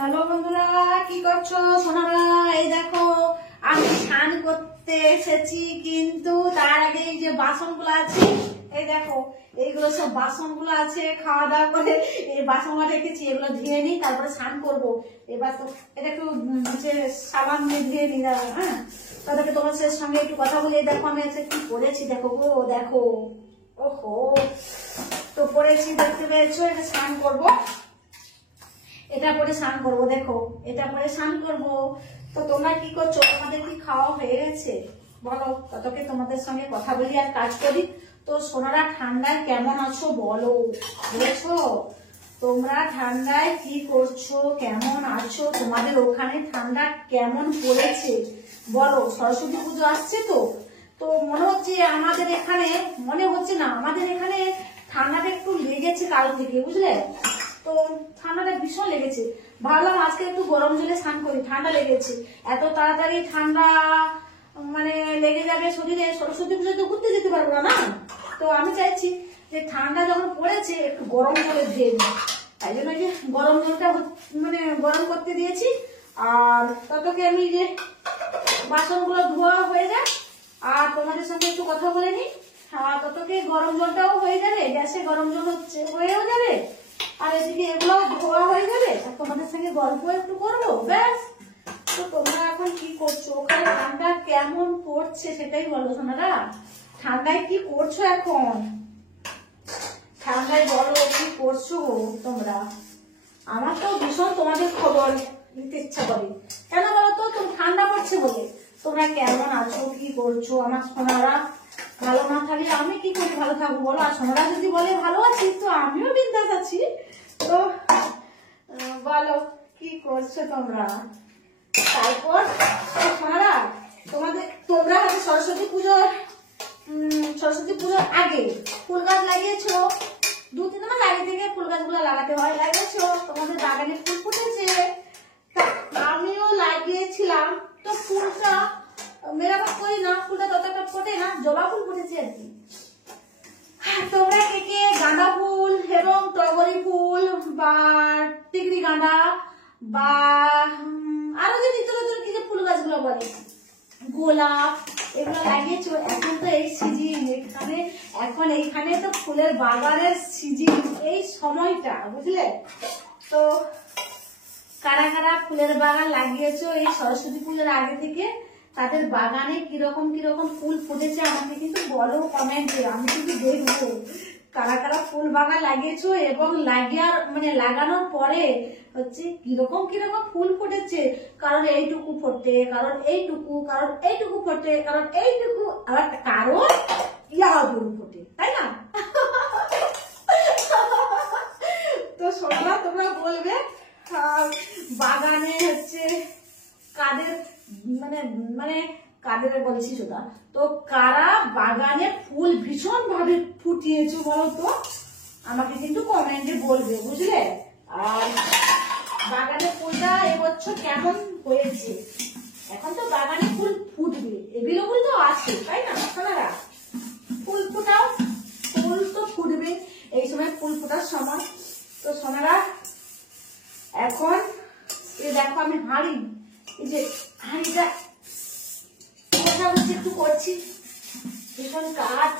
Hello বন্ধুরা, কি করছো? সোনারা, এই দেখো আমি স্নান করতে এসেছি, কিন্তু তার আগে এই যে বাসনগুলো আছে, এই দেখো এইগুলো সব বাসনগুলো আছে, খাওয়া দাওয়া করে এই বাসনগুলো রেখেছি, এগুলো ধুয়ে নিই, তারপরে স্নান করবো। এবার তো এটা একটু যে সাবান দিয়ে ধুয়ে নিই। হ্যাঁ, তাদেরকে তোমার সঙ্গে একটু কথা বলি। দেখো আমি আজকে কি পরেছি, দেখো গো, দেখো, ওহো, তো পরেছি, দেখতে পেয়েছো? এটা স্নান করবো, এটা পরে স্নান করবো। দেখো, এটা পরে স্নান করবো। তো তোমরা কি করছো? তোমাদের কি খাওয়া হয়ে গেছে বলো? ততকে তোমাদের সঙ্গে কথা বলি আর কাজ করি। তো সোনারা, ঠান্ডায় কেমন আছো বলো, বুঝেছো? তোমরা ঠান্ডায় কি করছো, কেমন আছো? তোমাদের ওখানে ঠান্ডা কেমন পড়েছে বলো? সরস্বতী পুজো আসছে তো, তো মনে হচ্ছে আমাদের এখানে, মনে হচ্ছে না, আমাদের এখানে ঠান্ডাটা একটু লেগেছে কাল থেকে, বুঝলে? তো ঠান্ডাটা ভীষণ লেগেছে। ভাবলাম আজকে একটু গরম জলে স্নান করি, ঠান্ডা লেগেছে। এত তাড়াতাড়ি ঠান্ডা মানে লেগে যাবে শরীরে, সরস্বতী পুজো তো ঘুরতে যেতে পারবো না। তো আমি চাইছি যে ঠান্ডা যখন পড়েছে একটু গরম জলে ধুয়ে নিই, তাই জন্য যে গরম জলটা মানে গরম করতে দিয়েছি। আর ততকে আমি যে বাসনগুলো ধোয়া হয়ে যায় আর তোমাদের সঙ্গে একটু কথা বলে নিই। আর ততকে গরম জলটাও হয়ে যাবে, গ্যাসে গরম জল হচ্ছে, হয়েও যাবে, আর এদিকে এগুলো ধোয়া হয়ে যাবে, আর তোমাদের সঙ্গে গল্প একটু করবো, ব্যাস। তো তোমরা এখন কি করছো? ওখানে ঠান্ডা কেমন পড়ছে সেটাই বলো সোনারা। ঠান্ডায় কি করছো এখন? ঠান্ডায় বলো কি করছো তোমরা। আমার তো ভীষণ তোমাদের খবর নিতে ইচ্ছা করে। কেন বলো তো? তুমি ঠান্ডা পড়ছে বলে। তোমরা কেমন আছো, কি করছো আমার সোনারা? ভালো না থাকলে আমি কি করে ভালো থাকবো বলো? আর সোনারা যদি বলে ভালো আছি, তো আমিও বিন্দাস আছি। তো বলো কি করছো তোমরা। তারপর সোনারা, তোমরা হয়তো সরস্বতী পুজোর আগে ফুল গাছ লাগিয়েছো, 2-3 মাস আগে থেকে ফুল গাছগুলো লাগাতে হয়, লাগিয়েছো, তোমাদের বাগানে ফুল ফুটেছে, আমিও লাগিয়েছিলাম। তো ফুলটা মেরামত করি না, ফুলটা ততটা ফোটে না, জবা ফুল ফুটেছে আর কি। তোমরা কে কে গাঁদা ফুল এবং টগরি ফুল বা টিকরি গাঁদা বা আরো যে নিত্য নতুন কি যে ফুল গাছগুলো বলে, গোলাপ, এগুলো লাগিয়েছো? এখন তো এই সিজন, এইখানে তো ফুলের বাগানের সিজন, এই সময়টা, বুঝলে? তো কারা কারা ফুলের বাগান লাগিয়েছো এই সরস্বতী পুজোর আগে থেকে, তাদের বাগানে কিরকম কিরকম ফুল ফুটেছে আমাকে কিন্তু বলো কমেন্টে, আমি কিন্তু দেখবো কারা কারা ফুল বাগান লাগিয়েছো এবং লাগানোর পরে হচ্ছে কিরকম কিরকম ফুল ফুটেছে। কারণ এইটুকু ফোটে, কারণ এইটুকু, কারণ এইটুকু ফোটে, কারণ এইটুকু, আবার কারণ ইয়াদুর ফোটে, তাই না? তো সোনা, তোমরা বলবে বাগানে হচ্ছে কাদের কাদের বলছি সোনা, তো কারা বাগানে ফুল ভীষণ ভাবে ফুটিয়েছো বলো তো? আমাকে কিন্তু কমেন্টে বলবে, বুঝলে? আর বাগানে ফুলটা এবছর কেমন হয়েছে? এখন তো বাগানে ফুল ফুটবে, এভেলেবল তো আছে, তাই না সোনারা? ফুল ফুটাও, ফুল তো ফুটবে, এই সময় ফুল ফোটার সময়। তো সোনারা, এখন এই দেখো আমি হাঁড়িটা একটু করছি, ভীষণ কাজ।